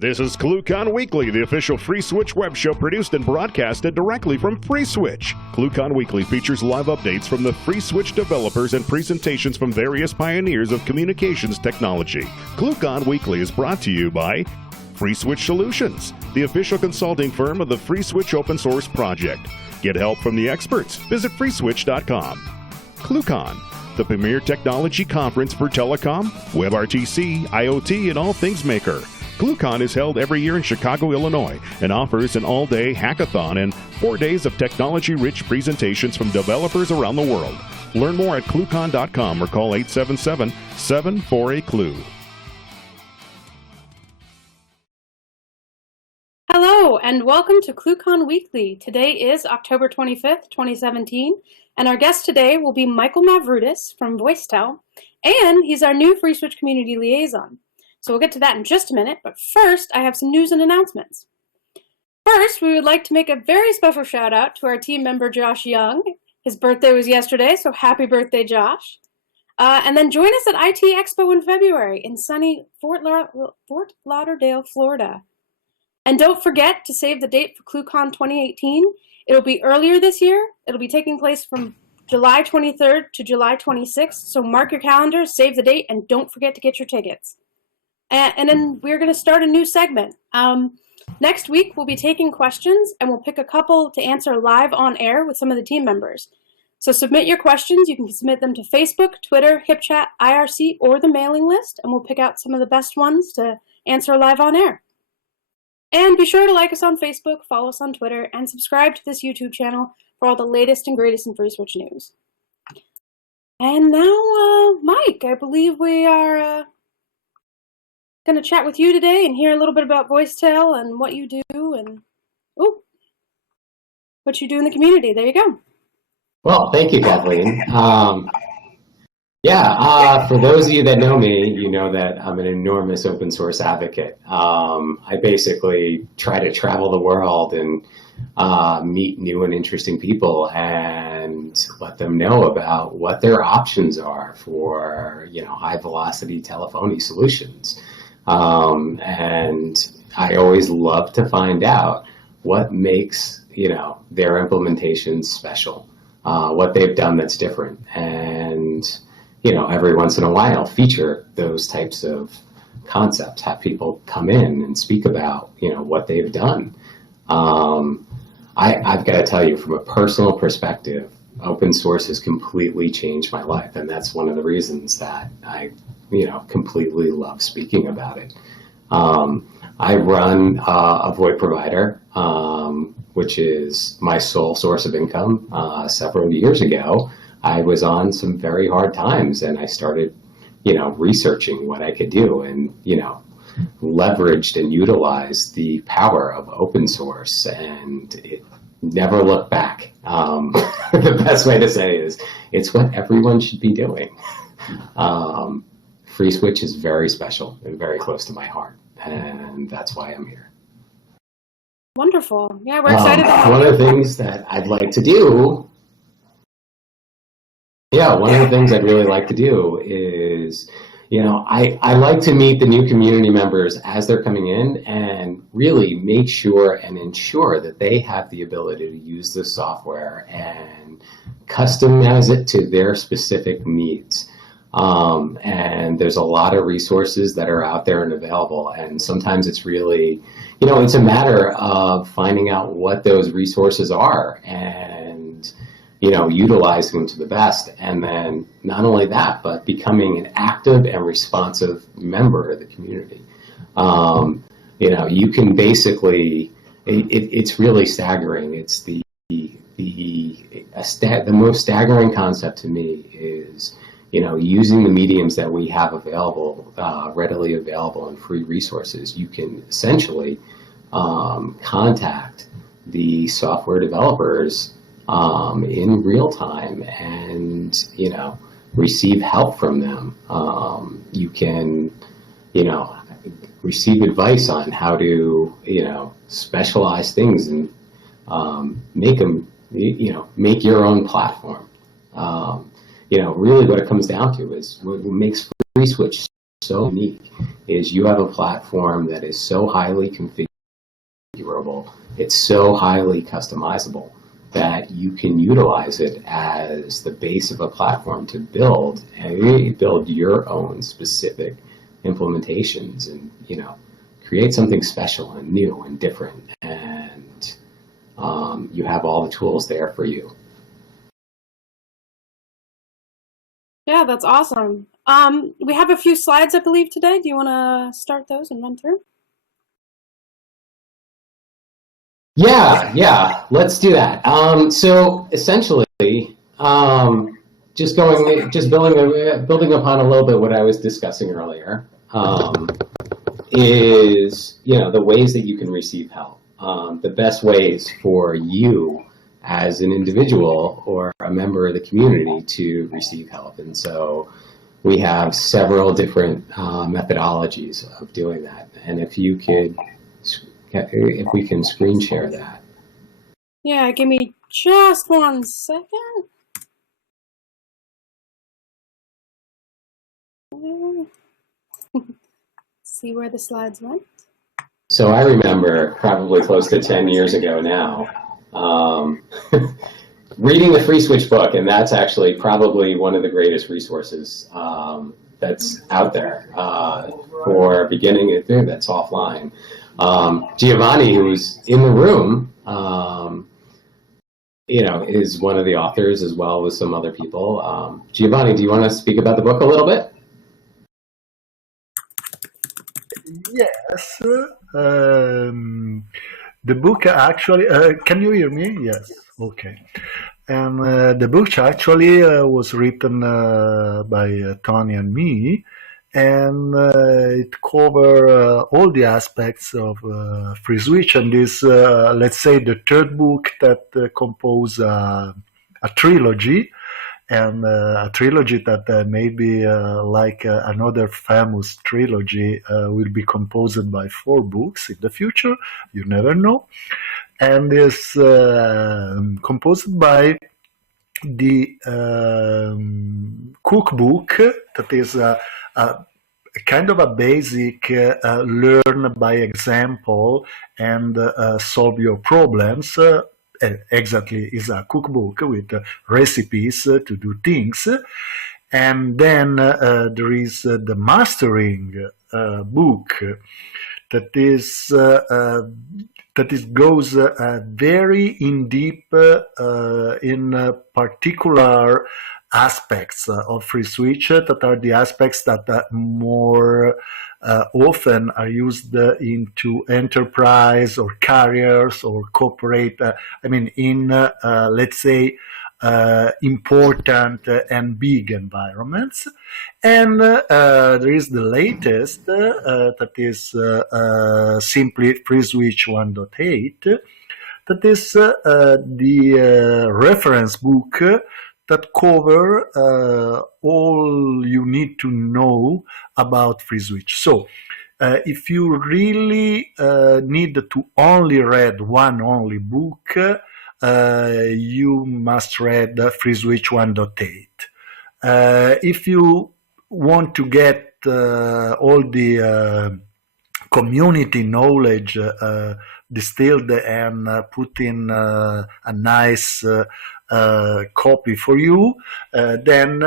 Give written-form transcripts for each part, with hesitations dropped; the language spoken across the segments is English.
This is ClueCon Weekly, the official FreeSwitch web show produced and broadcasted directly from FreeSwitch. ClueCon Weekly features live updates from the FreeSwitch developers and presentations from various pioneers of communications technology. ClueCon Weekly is brought to you by FreeSwitch Solutions, the official consulting firm of the FreeSwitch open source project. Get help from the experts. Visit freeswitch.com. ClueCon, the premier technology conference for telecom, WebRTC, IoT, and all things maker. ClueCon is held every year in Chicago, Illinois, and offers an all-day hackathon and 4 days of technology-rich presentations from developers around the world. Learn more at cluecon.com or call 877-748-CLUE. Hello, and welcome to ClueCon Weekly. Today is October 25th, 2017, and our guest today will be Michael Mavroudis from VoiceTel, and he's our new FreeSwitch Community Liaison. So we'll get to that in just a minute, but first I have some news and announcements. First, we would like to make a very special shout out to our team member Josh Young. His birthday was yesterday, so happy birthday, Josh. And then join us at IT Expo in February in sunny Fort Lauderdale, Florida. And don't forget to save the date for ClueCon 2018. It'll be earlier this year. It'll be taking place from July 23rd to July 26th, so mark your calendars, save the date, and don't forget to get your tickets. And then we're going to start a new segment. Next week, we'll be taking questions, and we'll pick a couple to answer live on air with some of the team members. So submit your questions. You can submit them to Facebook, Twitter, HipChat, IRC, or the mailing list, and we'll pick out some of the best ones to answer live on air. And be sure to like us on Facebook, follow us on Twitter, and subscribe to this YouTube channel for all the latest and greatest in FreeSwitch news. And now, Mike, I believe we are going to chat with you today and hear a little bit about VoiceTel and what you do and what you do in the community. There you go. Well, thank you, Kathleen. For those of you that know me, you know that I'm an enormous open source advocate. I basically try to travel the world and meet new and interesting people and let them know about what their options are for, high velocity telephony solutions. And I always love to find out what makes, their implementation special, what they've done that's different. And, every once in a while feature those types of concepts, have people come in and speak about, what they've done. I've got to tell you, from a personal perspective, open source has completely changed my life. And that's one of the reasons that I completely love speaking about it. I run a VoIP provider, which is my sole source of income. Several years ago, I was on some very hard times, and I started, researching what I could do, and leveraged and utilized the power of open source, and it never looked back. The best way to say is it's what everyone should be doing. FreeSwitch is very special and very close to my heart, and that's why I'm here. Wonderful. Yeah, we're excited to have one of the things that I'd like to do, one of the things I'd really like to do is, I like to meet the new community members as they're coming in and really make sure and ensure that they have the ability to use the software and customize it to their specific needs. And there's a lot of resources that are out there and available, and sometimes it's really, it's a matter of finding out what those resources are and, utilizing them to the best. And then not only that, but becoming an active and responsive member of the community. You can basically, it's really staggering. It's the most staggering concept to me is, using the mediums that we have available, readily available and free resources. You can essentially contact the software developers in real time and, receive help from them. You can, receive advice on how to, specialize things and make them, make your own platform. Really what it comes down to is what makes FreeSwitch so unique is you have a platform that is so highly configurable, it's so highly customizable that you can utilize it as the base of a platform to build your own specific implementations and, create something special and new and different. And you have all the tools there for you. Yeah, that's awesome. We have a few slides, I believe, today. Do you want to start those and run through? Yeah, let's do that. So essentially, just building upon a little bit what I was discussing earlier, is the ways that you can receive help. The best ways for you as an individual or a member of the community to receive help. And so we have several different methodologies of doing that. And if we can screen share that. Yeah, give me just 1 second. See where the slides went. So I remember probably close to 10 years ago now, reading the FreeSwitch book, and that's actually probably one of the greatest resources that's out there for beginning it through that's offline. Giovanni, who's in the room, is one of the authors as well as some other people. Giovanni, do you want to speak about the book a little bit? Yes. The book actually, can you hear me? Yes. Okay. And the book actually was written by Tony and me, and it covers all the aspects of FreeSwitch, and is, let's say, the third book that compose a trilogy, and a trilogy that maybe like another famous trilogy will be composed by 4 books in the future. You never know. And is composed by the cookbook that is a kind of a basic learn by example and solve your problems. Exactly, is a cookbook with recipes to do things. And then there is the mastering book that goes very in deep in particular aspects of FreeSwitch, that are the aspects that more often are used into enterprise or carriers or corporate, in, let's say, important and big environments. And there is the latest, that is simply FreeSwitch 1.8, that is the reference book that cover all you need to know about FreeSwitch. So if you really need to only read one only book, you must read FreeSwitch 1.8. If you want to get all the community knowledge distilled and put in a nice copy for you, then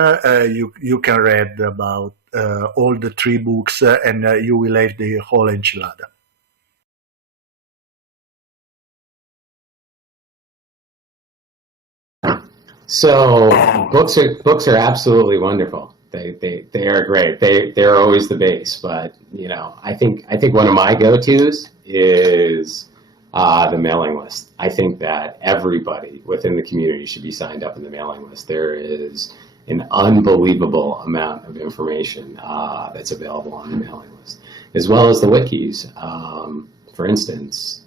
you can read about all the 3 books, and you will have the whole enchilada. So books are absolutely wonderful. They are great. They're always the base. But I think one of my go-tos is the mailing list. I think that everybody within the community should be signed up in the mailing list. There is an unbelievable amount of information that's available on the mailing list, as well as the wikis. For instance,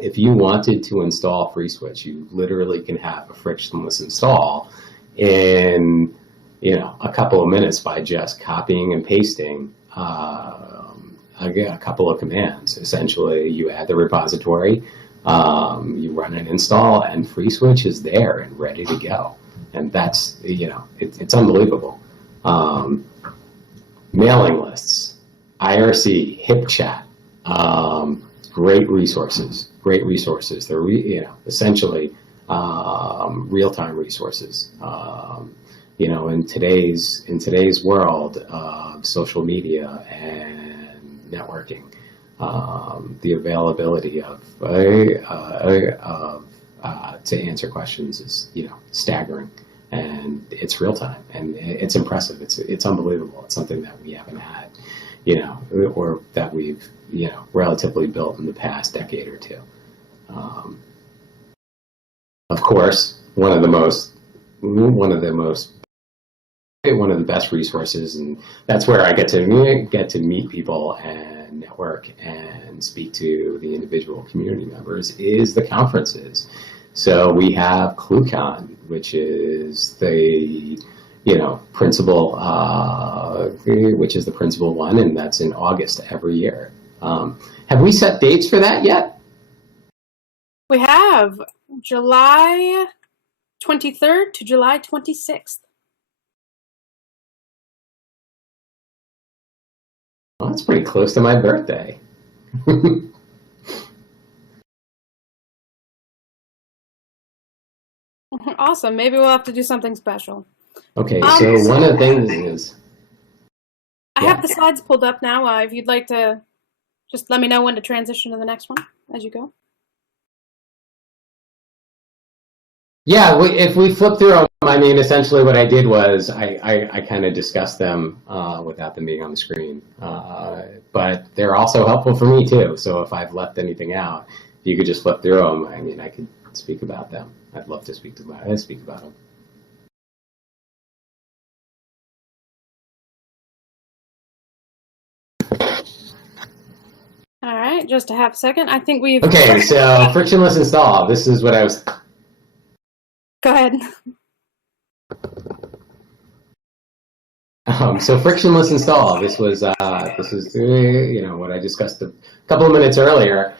if you wanted to install FreeSwitch, you literally can have a frictionless install in a couple of minutes by just copying and pasting a couple of commands. Essentially, you add the repository, you run an install, and FreeSwitch is there and ready to go. And that's, it's unbelievable. Mailing lists. IRC, HipChat, great resources, great resources. They're essentially real-time resources. In today's world of social media and networking, the availability of to answer questions is staggering, and it's real time, and it's impressive. It's unbelievable. It's something that we haven't had, or that we've relatively built in the past decade or two. Of course, one of the best resources, and that's where I get to meet people and network and speak to the individual community members, is the conferences. So we have ClueCon, which is the principal one, and that's in August every year. Have we set dates for that yet? We have July 23rd to July 26th. Well, that's pretty close to my birthday. Awesome. Maybe we'll have to do something special. Okay, so one of the things is... I have the slides pulled up now. If you'd like to just let me know when to transition to the next one as you go. Yeah, if we flip through them, I mean, essentially what I did was I kind of discussed them without them being on the screen. But they're also helpful for me too. So if I've left anything out, if you could just flip through them, I mean, I could speak about them. I'd love to speak about them. All right, just a half second. I think we've... Okay, so frictionless install. This is what I was... Go ahead. So frictionless install. This is what I discussed a couple of minutes earlier.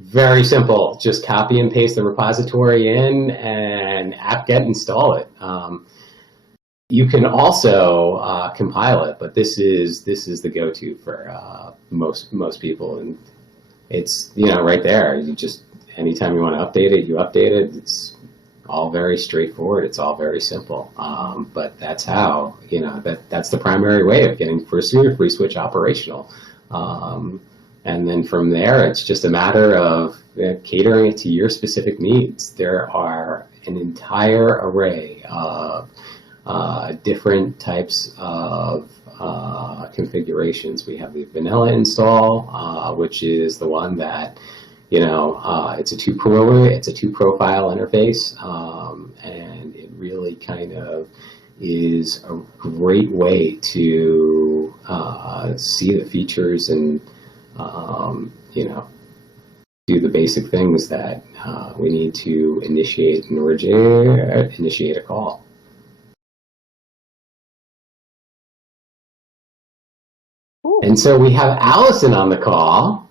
Very simple. Just copy and paste the repository in and apt-get install it. You can also compile it, but this is the go-to for most people, and it's right there. You just anytime you want to update it, you update it. It's all very straightforward. It's all very simple. But that's how that's the primary way of getting FreeSwitch operational. And then from there, it's just a matter of catering it to your specific needs. There are an entire array of different types of configurations. We have the vanilla install, which is the one that it's a two profile interface, and it really kind of is a great way to see the features and do the basic things that we need to initiate a call. Ooh. And so we have Allison on the call.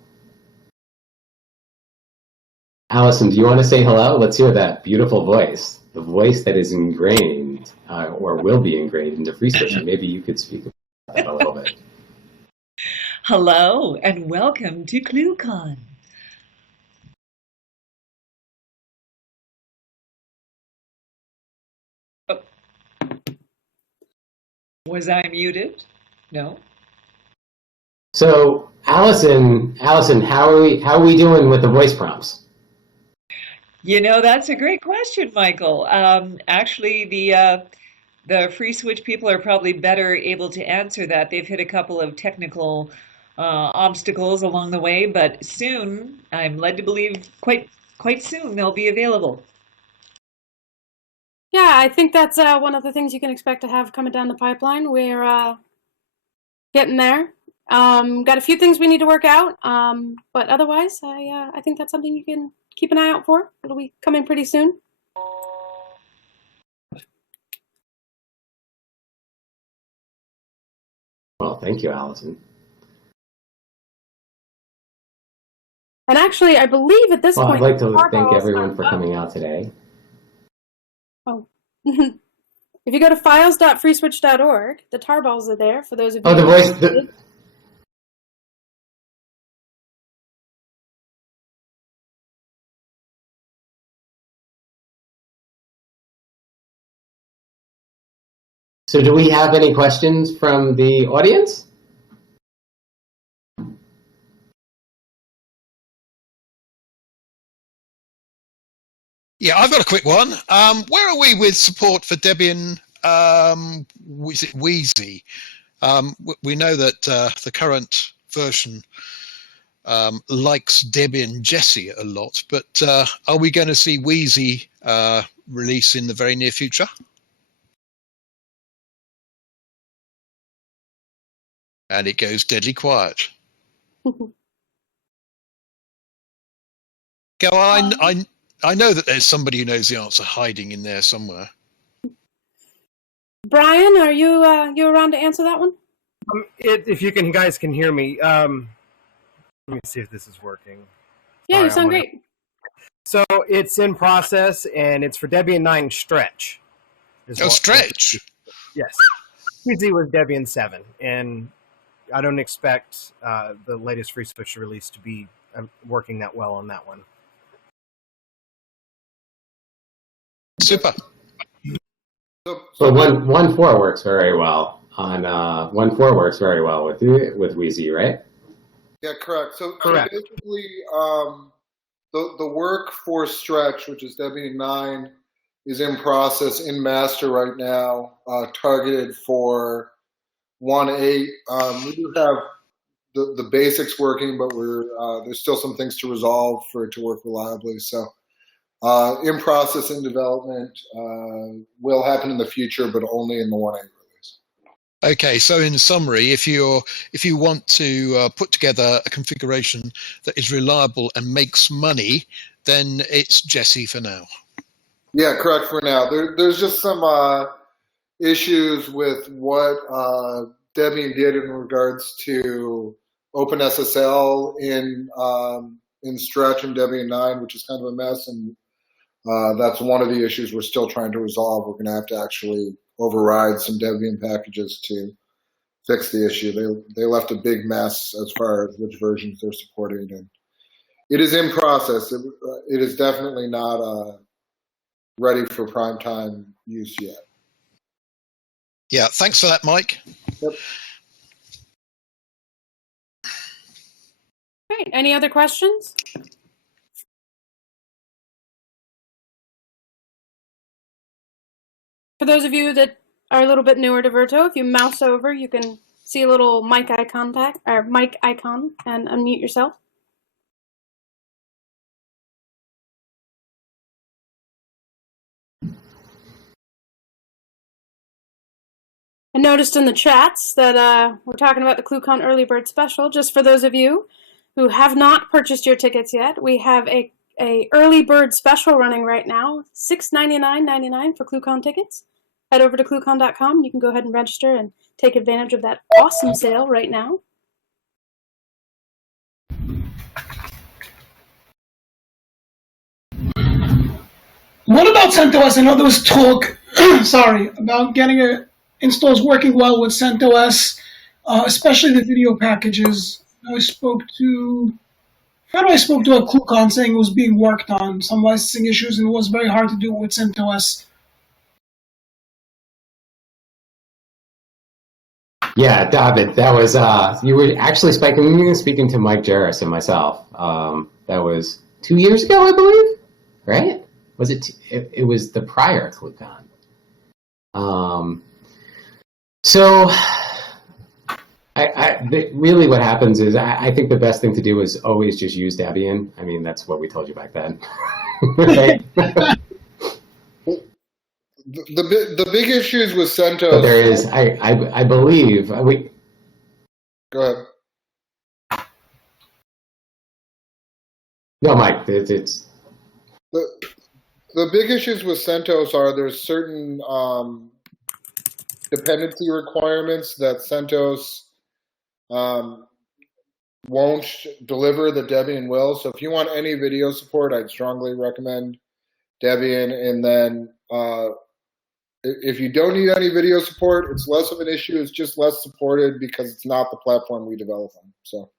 Allison, do you want to say hello? Let's hear that beautiful voice, the voice that is ingrained or will be ingrained into FreeSwitch. Maybe you could speak about that a little bit. Hello and welcome to ClueCon. Oh. Was I muted? No. So Allison, how are we doing with the voice prompts? That's a great question, Michael. Actually, the FreeSwitch people are probably better able to answer that. They've hit a couple of technical obstacles along the way, but soon, I'm led to believe quite soon, they'll be available. Yeah, I think that's one of the things you can expect to have coming down the pipeline. We're getting there. Got a few things we need to work out, but otherwise, I think that's something you can keep an eye out for. It'll be coming pretty soon. Well, thank you, Allison. And actually, I believe at this point... I'd like to thank everyone for coming out today. Oh. If you go to files.freeswitch.org, the tarballs are there for those of you. Oh, the voice. So do we have any questions from the audience? Yeah, I've got a quick one. Where are we with support for Debian? Is it Wheezy? We know that the current version likes Debian Jessie a lot, but are we going to see Wheezy release in the very near future? And it goes deadly quiet. I know that there's somebody who knows the answer hiding in there somewhere. Brian, are you around to answer that one? If you guys can hear me, let me see if this is working. Yeah, Sorry, you sound great. So it's in process, and it's for Debian 9 Stretch. Stretch? Yes. Wheezy was Debian 7, and I don't expect the latest FreeSwitch release to be working that well on that one. Super. So 1.4 works very well on 1.4 works very well with Wheezy, right? Yeah, correct. So Correct. basically, the work for Stretch, which is Debian 9, is in process in master right now, targeted for 1.8. We do have the basics working, but there's still some things to resolve for it to work reliably. So in process in development, will happen in the future, but only in the 1.8 release. Okay, so in summary, if you want to put together a configuration that is reliable and makes money, then it's Jessie for now. Yeah, correct for now. There's just some issues with what Debian did in regards to OpenSSL in Stretch and Debian 9, which is kind of a mess, and that's one of the issues we're still trying to resolve. We're going to have to actually override some Debian packages to fix the issue. They left a big mess as far as which versions they're supporting, and it is in process. It is definitely not ready for prime time use yet. Yeah, thanks for that, Mike. Yep. Great. Any other questions? For those of you that are a little bit newer to Virto, if you mouse over, you can see a little mic icon and unmute yourself. I noticed in the chats that we're talking about the ClueCon Early Bird Special. Just for those of you who have not purchased your tickets yet, we have a early bird special running right now, $699.99 for ClueCon tickets. Head over to ClueCon.com. You can go ahead and register and take advantage of that awesome sale right now. What about CentOS? I know there was talk, about getting installs working well with CentOS, especially the video packages. I spoke to a ClueCon saying it was being worked on, some licensing issues, and it was very hard to do it with CentOS. Yeah, David, that was you were actually speaking to Mike Jarris and myself. That was 2 years ago, I believe, right? Was it? It was the prior ClueCon. So, really what happens is I think the best thing to do is always just use Debian. I mean, that's what we told you back then. Right? The big issues with CentOS. But there is, I believe, we. Go ahead. No, Mike, it's. The big issues with CentOS are there's certain dependency requirements that CentOS won't deliver that Debian will. So if you want any video support, I'd strongly recommend Debian. And then if you don't need any video support, it's less of an issue. It's just less supported because it's not the platform we develop on. So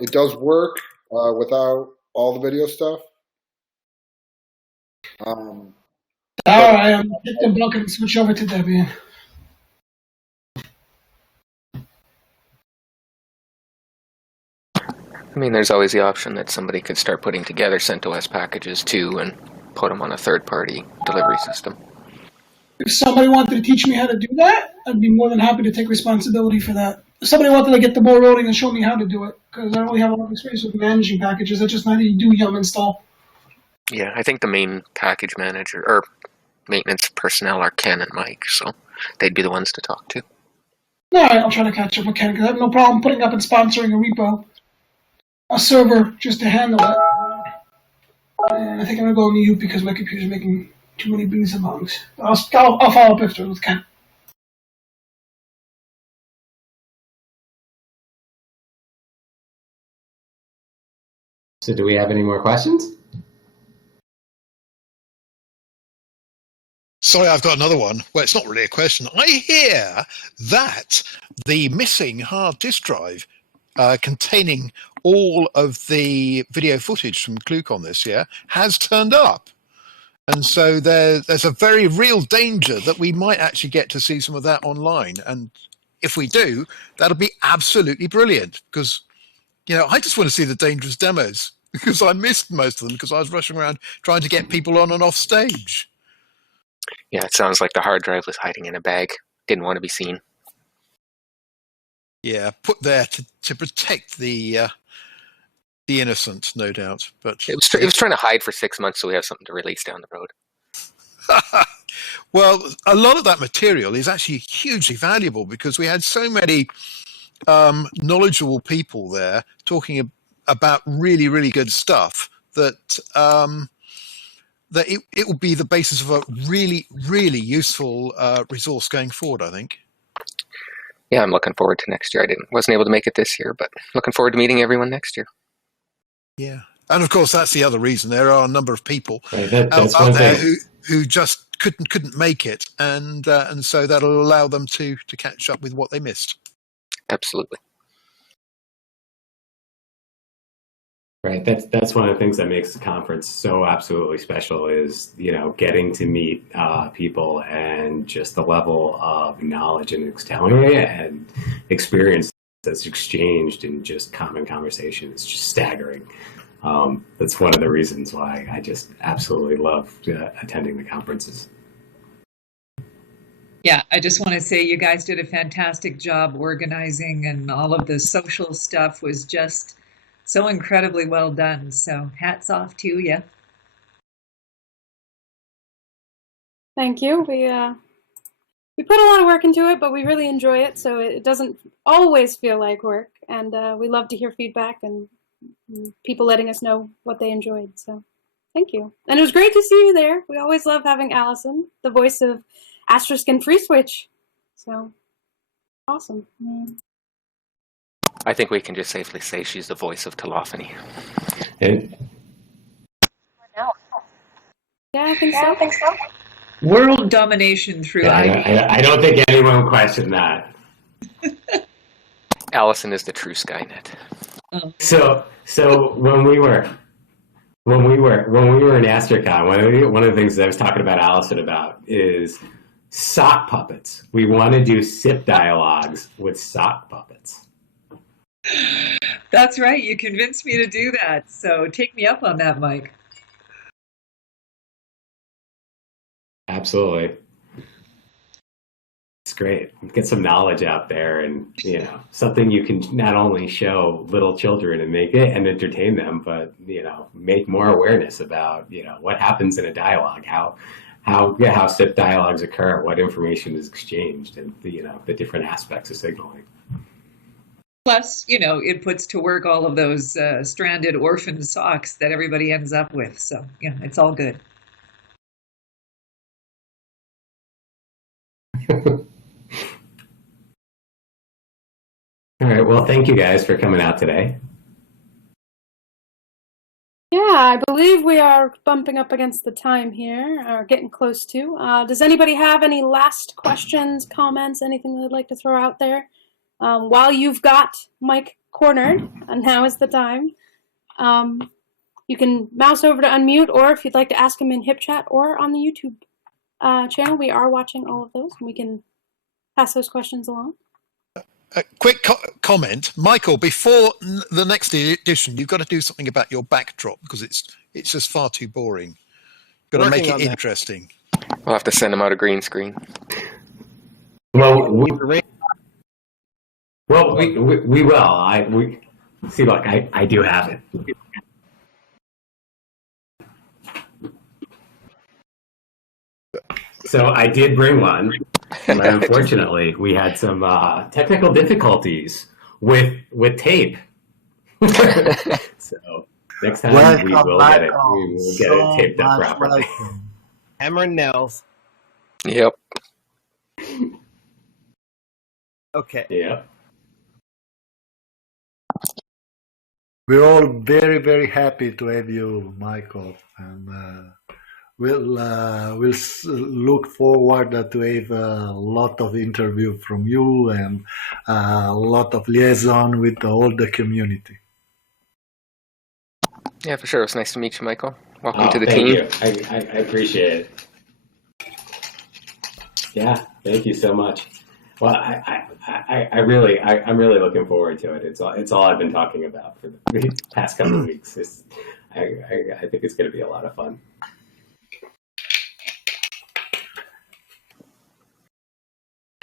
it does work without all the video stuff. All right, I'm going to take the bucket and switch over to Debian. I mean, there's always the option that somebody could start putting together CentOS packages too and put them on a third-party delivery system. If somebody wanted to teach me how to do that, I'd be more than happy to take responsibility for that. If somebody wanted to get the ball rolling and show me how to do it, because I don't really have a lot of experience with managing packages. I just know how to do yum install. Yeah, I think the main package manager or maintenance personnel are Ken and Mike, so they'd be the ones to talk to. All right, I'll try to catch up with Ken, because I have no problem putting up and sponsoring a repo, a server, just to handle it. And I think I'm going to go mute because my computer's making too many bings and bongs. I'll follow up after with Ken. So do we have any more questions? Sorry, I've got another one. Well, it's not really a question. I hear that the missing hard disk drive containing all of the video footage from ClueCon this year has turned up. And so there's a very real danger that we might actually get to see some of that online. And if we do, that'll be absolutely brilliant because, I just want to see the dangerous demos because I missed most of them because I was rushing around trying to get people on and off stage. Yeah, it sounds like the hard drive was hiding in a bag. Didn't want to be seen. Yeah, put there to protect the innocent, no doubt. But it was trying to hide for 6 months so we have something to release down the road. Well, a lot of that material is actually hugely valuable because we had so many knowledgeable people there talking about really, really good stuff that that it will be the basis of a really, really useful resource going forward, I think. Yeah, I'm looking forward to next year. Wasn't able to make it this year, but looking forward to meeting everyone next year. Yeah, and of course that's the other reason. There are a number of people that's out there who just couldn't make it, and so that'll allow them to catch up with what they missed. Absolutely. Right. That's one of the things that makes the conference so absolutely special is, getting to meet people and just the level of knowledge and and experience that's exchanged in just common conversation is just staggering. That's one of the reasons why I just absolutely love attending the conferences. Yeah, I just want to say you guys did a fantastic job organizing, and all of the social stuff was just so incredibly well done. So hats off to you. Thank you. We put a lot of work into it, but we really enjoy it, so it doesn't always feel like work. And we love to hear feedback and people letting us know what they enjoyed. So thank you. And it was great to see you there. We always love having Allison, the voice of Asterisk and FreeSwitch. So awesome. I think we can just safely say she's the voice of telephony. Yeah, I think so. World domination through I don't think anyone questioned that. Allison is the true Skynet. So when we were in Astricon, one of the things that I was talking about Allison about is sock puppets. We want to do SIP dialogues with sock puppets. That's right. You convinced me to do that. So take me up on that, Mike. Absolutely. It's great. Get some knowledge out there and, something you can not only show little children and make it and entertain them, but, make more awareness about, what happens in a dialogue, how SIP dialogues occur, what information is exchanged, and, the different aspects of signaling. Plus, it puts to work all of those stranded orphan socks that everybody ends up with. So, it's all good. All right. Well, thank you guys for coming out today. Yeah, I believe we are bumping up against the time here, or getting close to. Does anybody have any last questions, comments, anything they'd like to throw out there? While you've got Mike cornered, and now is the time, you can mouse over to unmute, or if you'd like to ask him in HipChat or on the YouTube channel, we are watching all of those, and we can pass those questions along. A quick comment, Michael. Before the next edition, you've got to do something about your backdrop because it's just far too boring. Got to make it interesting. We'll have to send him out a green screen. Well, we will. See. Look, I do have it. So I did bring one. But unfortunately, we had some technical difficulties with tape. So next time we will get it. We will get it taped up properly. Hammer and nails. Yep. Okay. Yeah. We're all very, very happy to have you, Michael, and we'll look forward to have a lot of interview from you and a lot of liaison with all the community. Yeah, for sure. It was nice to meet you, Michael. Welcome to the thank team. You. I appreciate it. Yeah, thank you so much. Well, I'm really looking forward to it. It's all I've been talking about for the past couple of weeks. I think it's going to be a lot of fun.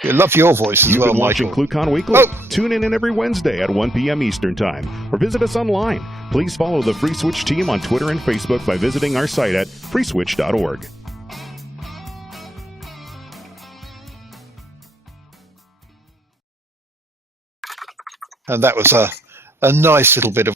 I love your voice as You've well, been watching Michael. ClueCon Weekly. Tune in every Wednesday at 1 p.m. Eastern Time, or visit us online. Please follow the FreeSwitch team on Twitter and Facebook by visiting our site at freeswitch.org. And that was a nice little bit of